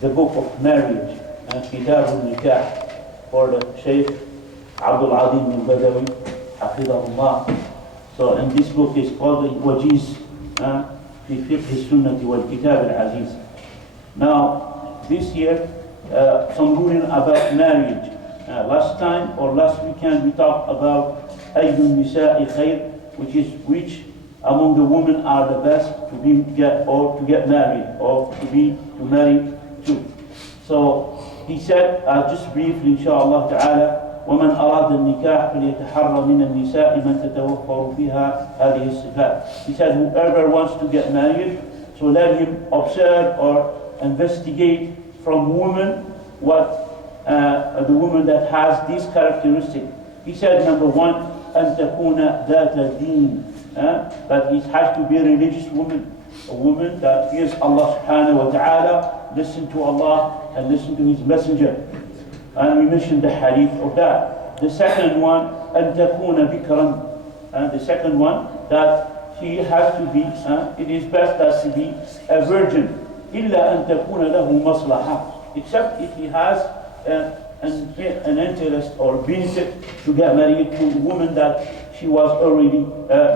the book of marriage, Kitab al-Nikah, for the Shaykh Abdul Adim al-Badawi, Hafidahullah. So, and this book is called Wajiz, fi fiqh sunnati wal kitab al-aziz. Now, this year, some ruling about marriage. Last time or last weekend we talked about Ayyun Nisa'i Khair, which among the women are the best to get married or to marry to. So he said, just briefly, inshallah ta'ala, ومن أراد النكاح فليتحرى من النساء من تتوفر فيها هذه الصفات. He said, whoever wants to get married, so let him observe or investigate from women what the woman that has this characteristic. He said, number one, أن تكون ذات دين, that it has to be a religious woman, a woman that fears Allah subhanahu wa ta'ala, listen to Allah and listen to His Messenger. And we mentioned the hadith of that. The second one, أن تكون بكرا. The second one, that she has to be, it is best that she be a virgin. إلا أن تكون له مصلحة, except if he has an interest or benefit to get married to a woman that she was already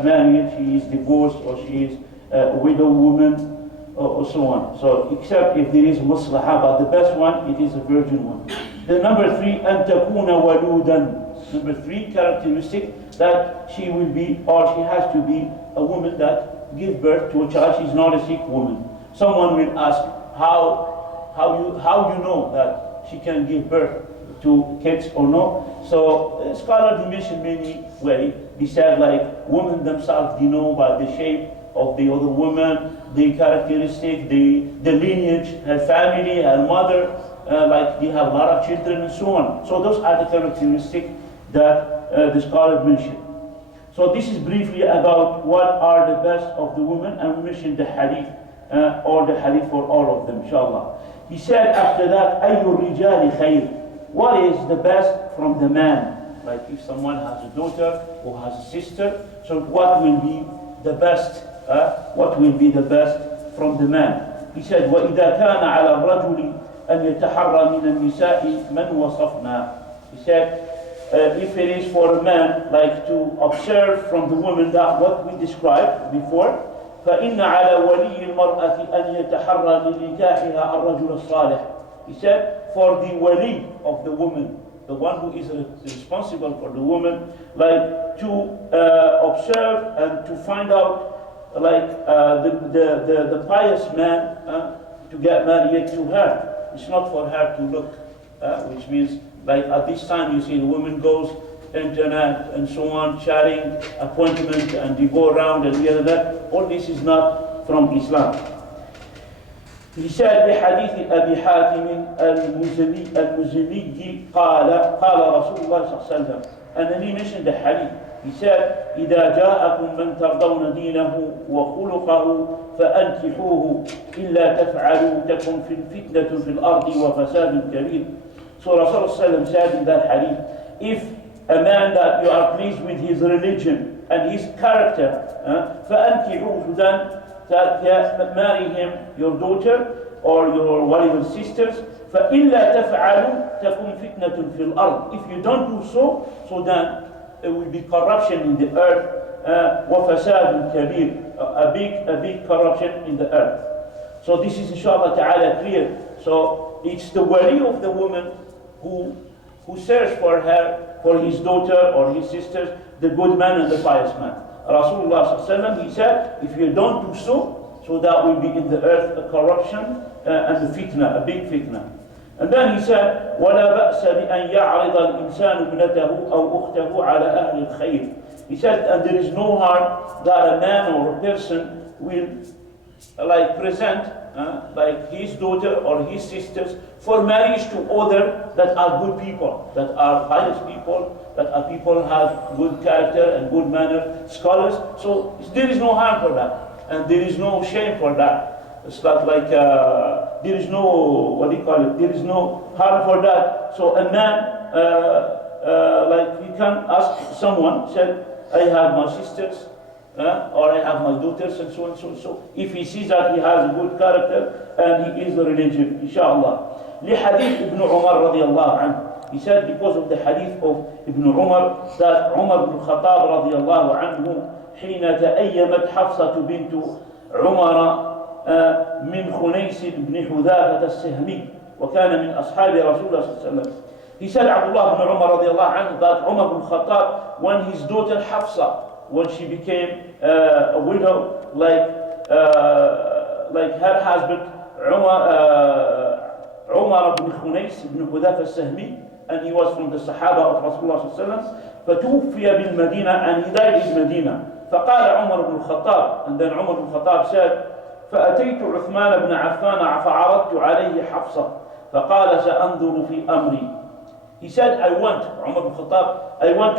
married, she is divorced, or she is a widow woman, or so on. So except if there is maslahah, but the best one, it is a virgin one. The number three, أن تكون ولودا. Number three characteristic, that she will be, or she has to be a woman that gives birth to a child. She's not a sick woman. Someone will ask, how you know that she can give birth to kids or no? So scholars mention many ways. They said like women themselves, they know by the shape of the other woman, the characteristic, the lineage, her family, her mother, like they have a lot of children and so on. So those are the characteristics that the scholars mentioned. So this is briefly about what are the best of the women, and we mentioned the hadith, or the hadith for all of them, inshallah. He said after that, أَيُّ الرِّجَالِ خَيْرٍ. What is the best from the man? Like if someone has a daughter or has a sister, so what will be the best? What will be the best from the man? He said, وَإِذَا كَانَ عَلَى الرَّجُلِ أَنْ يَتَحَرَّى مِنَ النِّسَاءِ مَنْ وَصَفْنَا. He said, if it is for a man, like to observe from the woman that what we described before, فإن على ولي المرأة أن يتحرى من نكاحها الرجل الصالح. He said, for the wali of the woman, the one who is responsible for the woman, like to observe and to find out, like the pious man to get married to her. It's not for her to look, which means like at this time you see the woman goes internet and so on, sharing appointment, and you go around and the other that. All this is not from Islam. He said, بحديث أبي حاتم المزني قال رسول الله صلى الله عليه وسلم. And then he mentioned the hadith. He said, إذا جاءكم من ترضون دينه وخلقه فأنكحوه إلا تفعلوا تكن فتنة في الأرض وفساد كبير. So Rasulullah said in that hadith, if a man that you are pleased with his religion and his character, فأنكحوه, then marry him, your daughter or your Wali sisters. فإلا تفعلوا تكن فتنة في الأرض. If you don't do so, so then there will be corruption in the earth, وفساد كبير, a big corruption in the earth. So this is inshallah ta'ala clear. So it's the wali of the woman who search for her, for his daughter or his sisters, the good man and the pious man. Rasulullah sallallahu alaihi wasallam, he said, if you don't do so, so that will be in the earth a corruption and a fitna, a big fitna. And then he said, وَلَا بَأْسَ بِأَنْ يَعْرِضَ الْإِنسَانُ ابْنَتَهُ أَوْ أُخْتَهُ عَلَى أَهْلِ الْخَيْرِ. He said, and there is no harm that a man or a person will like present like his daughter or his sisters for marriage to others that are good people, that are pious people, that are people have good character and good manner, scholars. So there is no harm for that, and there is no shame for that. It's not like there is no, what do you call it? There is no harm for that. So a man, like you can ask someone, said, I have my sisters, or I have my daughters and so and so and so. If he sees that he has a good character and he is religious, inshallah. لحديث ابن عمر رضي الله عنه. He said because of the hadith of Ibn Umar that Umar ibn Khattab رضي الله عنه حين تأيمت حفصة بنت عمر من خنيس بن حذافة السهمي وكان من أصحاب رسول الله صلى الله عليه وسلم. He said Abdullah ibn Umar رضي الله عنه that Umar ibn Khattab, when his daughter Hafsa, when she became a widow, like her husband Umar ibn Khunais ibn Hudaf al-Sahmi, and he was from the Sahaba of Rasulullah sallallahu alaihi wasallam. فتوفي بالمدينة, and he died in Medina. فقال عمر بن الخطاب, and then Umar ibn Khattab said, فأتيت عثمان بن عفان فعرضت عليه حفصة فقال سأنظر في أمري. He said, I went to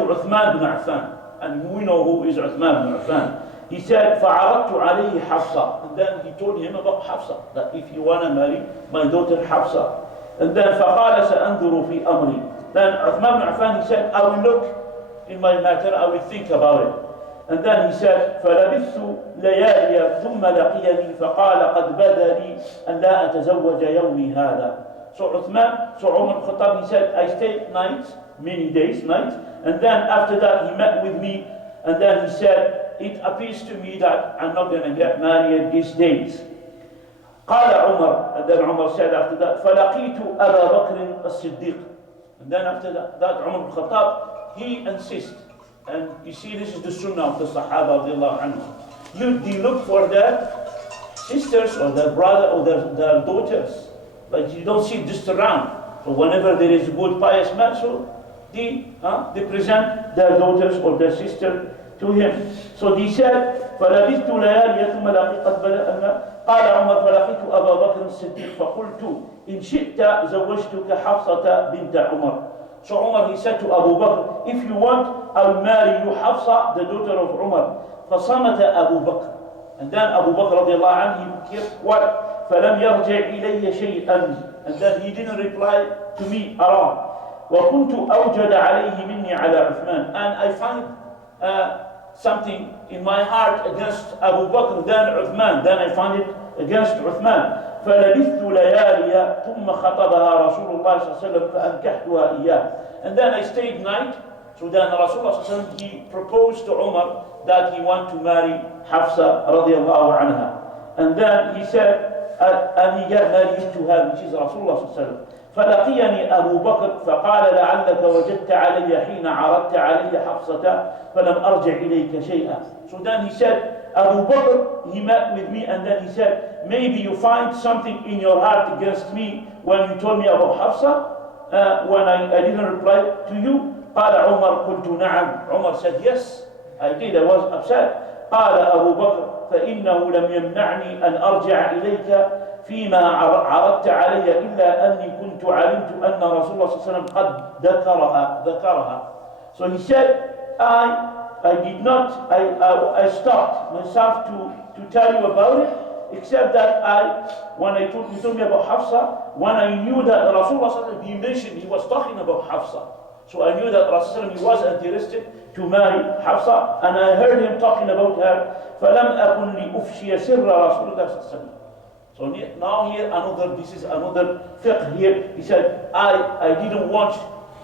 Uthman bin Affan, and we know who is Uthman bin Affan. He said, فَعَرَضْتُ عَلَيْهِ حَفْصَةً, and then he told him about Hafsa, that if you want to marry my daughter Hafsa. And then فَقَالَ سَأَنْظُرُ فِي أَمْرِ. Then Uthman bin Affan, he said, I will look in my matter, I will think about it. And then he said, فَلَبِثْتُ لَيَالِيَ ثُمَّ لَقِيَنِي فَقَالَ قَدْ بَدَى لِي أَنْ لَا أَتَزَوَّجَ يَوْمِي هَذَا. So Umar ibn Khattab, he said, I stayed nights, many days, nights, and then after that he met with me, and then he said, it appears to me that I'm not going to get married these days. قال Umar, and then Umar said after that, فَلَقِيتُ أَبَا بَكْرٍ الصِّدِّيقِ. And then after that Umar ibn Khattab, he insists, and you see this is the Sunnah of the Sahaba radiallahu anhu. They look for their sisters or their brother or their daughters. Like you don't see just around. So whenever there is a good pious man, so they present their daughters or their sister to him. So he said, فَلَبِثْتُ لَيَالِيَ ثُمَّ لَقِيتُ قَدْ بَلَغَ قال عمر فلقيت أبا بكر الصديق فقلت إن شئت زوجتك حفصة بنت عمر. So Umar, he said to Abu Bakr, if you want, I'll marry you Hafsa, the daughter of Umar. فصمت أبو بكر. And then Abu Bakr radiallahu anhu, he kept quiet. فلم يرجع إلي شيئا. And then he didn't reply to me at all. وكنت أوجد عليه مني على عثمان. And I find something in my heart against Abu Bakr than Uthman. Then I find it against Uthman. فلبثت ليالي ثم خطبها رسول الله صلى الله عليه وسلم فأنكحتها إياه. And then I stayed night. So then Rasulullah صلى الله عليه وسلم, he proposed to Umar that he want to marry Hafsa radiallahu anha. And then he said, and he got married to her, which is Rasulullah صلى الله عليه وسلم. فلقيني أبو بكر فقال لعلك وجدت علي حين عرضت علي حفصة فلم أرجع إليك شيئا. So then he said, Abu Bakr, he met with me, and then he said, maybe you find something in your heart against me when you told me about Hafsa, when I didn't reply to you. قال عمر قلت نعم. Umar said, yes, I did, I was upset. قال أبو بكر فإنه لم يمنعني أن أرجع إليك فيما عرضت علي إلا أني كنت علمت أن رسول الله صلى الله عليه وسلم قد ذكرها. So he said, I did not, I stopped myself to tell you about it, except that when you told me about Hafsa, when I knew that Rasulullah, he mentioned, he was talking about Hafsa. So I knew that Rasulullah was interested to marry Hafsa, and I heard him talking about her. فَلَمْ أَكُنْ لِأُفْشِيَ سِرَّ رَسُولِ اللَّهِ صلى الله عليه وسلم. So now here, this is another fiqh here. He said, I didn't want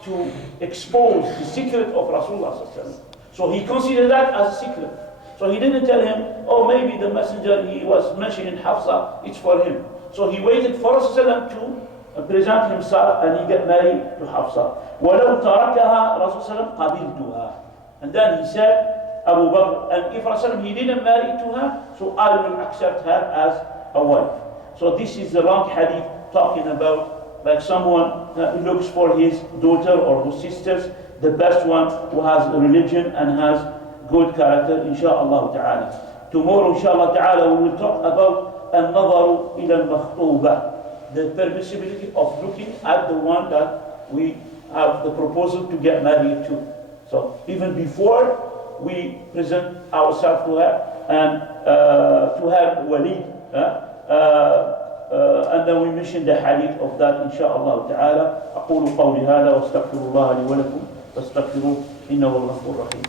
to expose the secret of Rasulullah sallallahu alaihi wasallam. So he considered that as a secret. So he didn't tell him, oh, maybe the messenger, he was mentioning Hafsa, it's for him. So he waited for Rasulullah to present himself, and he got married to Hafsa. وَلَوْ تَرَكَهَا Rasulullah قَبِلْتُهَا. And then he said, Abu Bakr, and if Rasulullah, he didn't marry to her, so I will accept her as a wife. So this is the long hadith talking about like someone who looks for his daughter or his sisters, the best one who has a religion and has good character, inshaAllah ta'ala. Tomorrow, inshaAllah ta'ala, we will talk about النظر إلى المخطوبة, the permissibility of looking at the one that we have the proposal to get married to. So even before we present ourselves to her and to her wali, and then we mention the hadith of that, inshaAllah ta'ala. أقول قولي هذا واستغفر الله لي ولكم فاستغفروه إنه هو الغفور الرحيم.